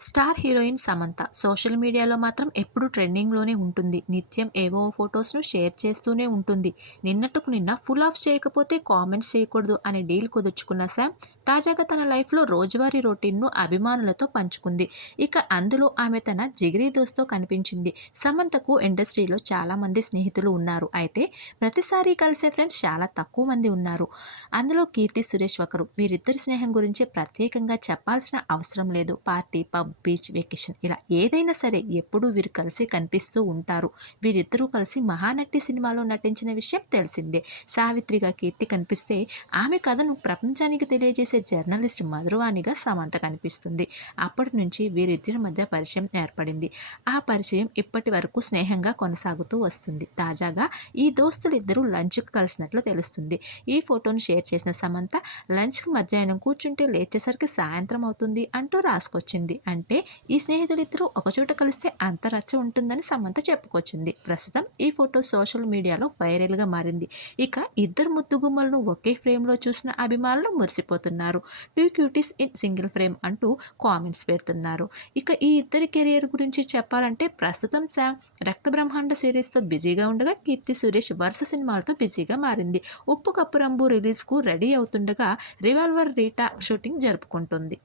Star heroine Samantha. Social మీడియాలో మాత్రం ఎప్పుడు ట్రెండింగ్లోనే ఉంటుంది. నిత్యం ఏవో ఫొటోస్ను షేర్ చేస్తూనే ఉంటుంది. నిన్నట్టుకు నిన్న ఫుల్ ఆఫ్ చేయకపోతే కామెంట్స్ చేయకూడదు అనే డీల్ కుదుర్చుకున్న శామ్ తాజాగా తన లైఫ్లో రోజువారీ రొటీన్ను అభిమానులతో పంచుకుంది. ఇక అందులో ఆమె తన జిగిరి దోస్తో కనిపించింది. సమంతకు ఇండస్ట్రీలో చాలామంది స్నేహితులు ఉన్నారు. అయితే ప్రతిసారి కలిసే ఫ్రెండ్స్ చాలా తక్కువ మంది ఉన్నారు. అందులో కీర్తి సురేష్ ఒకరు. వీరిద్దరి స్నేహం గురించి ప్రత్యేకంగా చెప్పాల్సిన అవసరం లేదు. Party pub beach vacation. ఇలా ఏదైనా సరే ఎప్పుడూ వీరు కలిసి కనిపిస్తూ ఉంటారు. వీరిద్దరూ కలిసి మహానటి సినిమాలో నటించిన విషయం తెలిసిందే. సావిత్రిగా కీర్తి కనిపిస్తే ఆమె కథను ప్రపంచానికి తెలియజేసే జర్నలిస్ట్ మధురవాణిగా సమంత కనిపిస్తుంది. అప్పటి నుంచి వీరిద్దరి మధ్య పరిచయం ఏర్పడింది. ఆ పరిచయం ఇప్పటి వరకు స్నేహంగా కొనసాగుతూ వస్తుంది. తాజాగా ఈ దోస్తులు లంచ్కు కలిసినట్లు తెలుస్తుంది. ఈ ఫోటోను షేర్ చేసిన సమంత లంచ్కి మధ్యాహ్నం కూర్చుంటే లేచేసరికి సాయంత్రం అవుతుంది అంటూ రాసుకొచ్చింది. అంటే ఈ స్నేహితులిద్దరూ ఒకచోట కలిస్తే అంత రచ్చ ఉంటుందని సమంత చెప్పుకొచ్చింది. ప్రస్తుతం ఈ ఫోటో సోషల్ మీడియాలో వైరల్గా మారింది. ఇక ఇద్దరు ముద్దుగుమ్మలను ఒకే ఫ్రేమ్లో చూసిన అభిమానులు మురిసిపోతున్నారు. Two cuties in single frame అంటూ కామెంట్స్ పెడుతున్నారు. ఇక ఈ ఇద్దరి కెరియర్ గురించి చెప్పాలంటే ప్రస్తుతం శామ్ రక్త బ్రహ్మాండ సిరీస్తో బిజీగా ఉండగా కీర్తి సురేష్ వరుస సినిమాలతో బిజీగా మారింది. ఉప్పు కప్పు రంబు రిలీజ్కు రెడీ అవుతుండగా రివాల్వర్ రీటా షూటింగ్ జరుపుకుంటుంది.